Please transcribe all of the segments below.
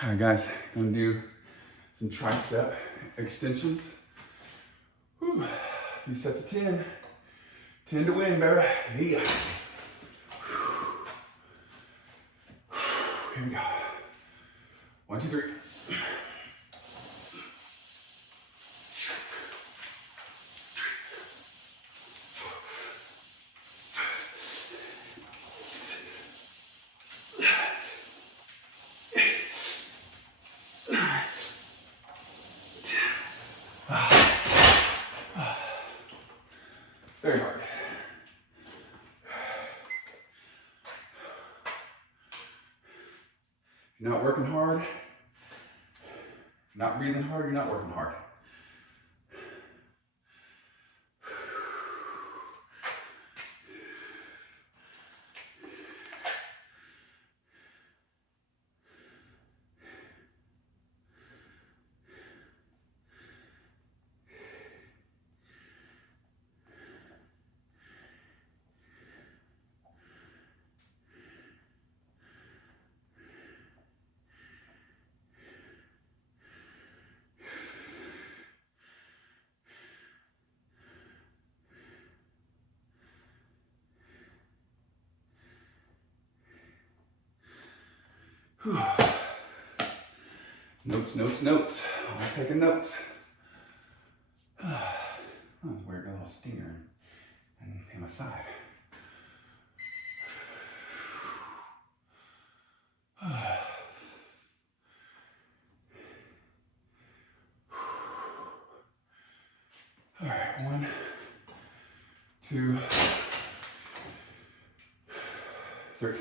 All right, guys, gonna do some tricep extensions. Whew. A few sets of 10. 10 to win, baby. Yeah. Here we go. 1, 2, 3. Very hard. If you're not working hard, not breathing hard, you're not working hard. Whew. Notes, notes, notes. Always taking notes. That was weird, got a little stinger in my side. All right, 1, 2, 3.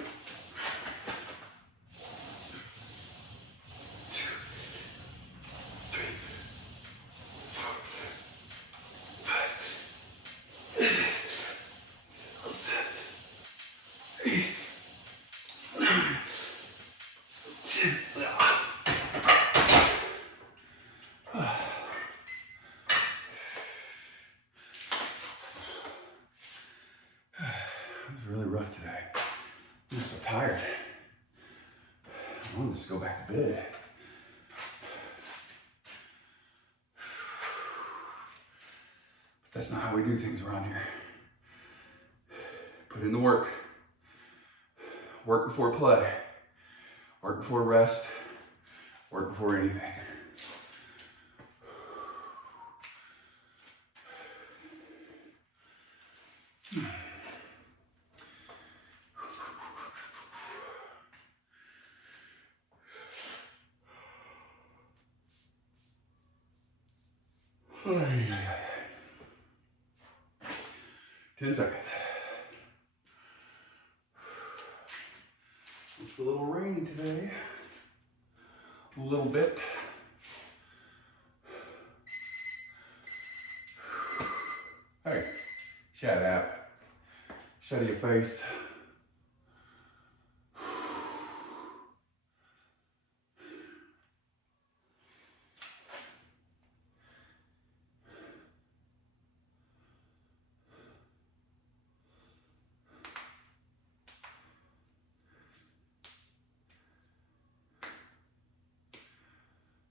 Really rough today. I'm just so tired. I want to just go back to bed. But that's not how we do things around here. Put in the work. Work before play. Work before rest. Work before anything. Ay, ay, ay. 10 seconds. It's a little rainy today. A little bit. Hey, shut up. Shut your face.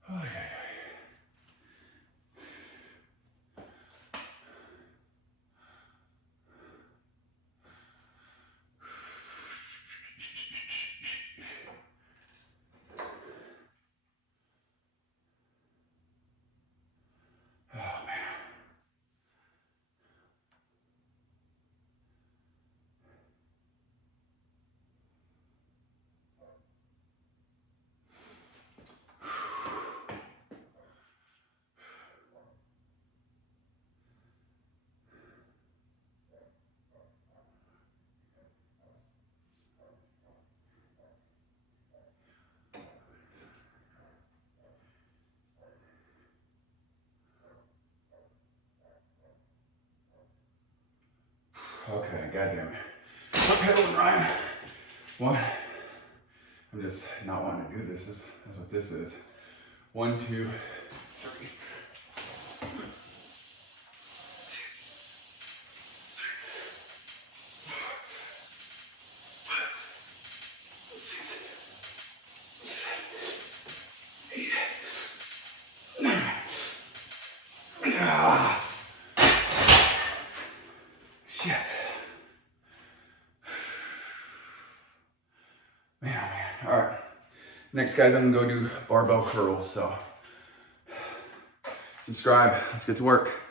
Ay, ay, ay. Oh, man. Okay, goddamn it. Quit pedaling, Ryan. 1. I'm just not wanting to do this. That's what this is. 1, 2, 3. Shit. Man, oh man. All right. Next, guys, I'm gonna go do barbell curls. So subscribe. Let's get to work.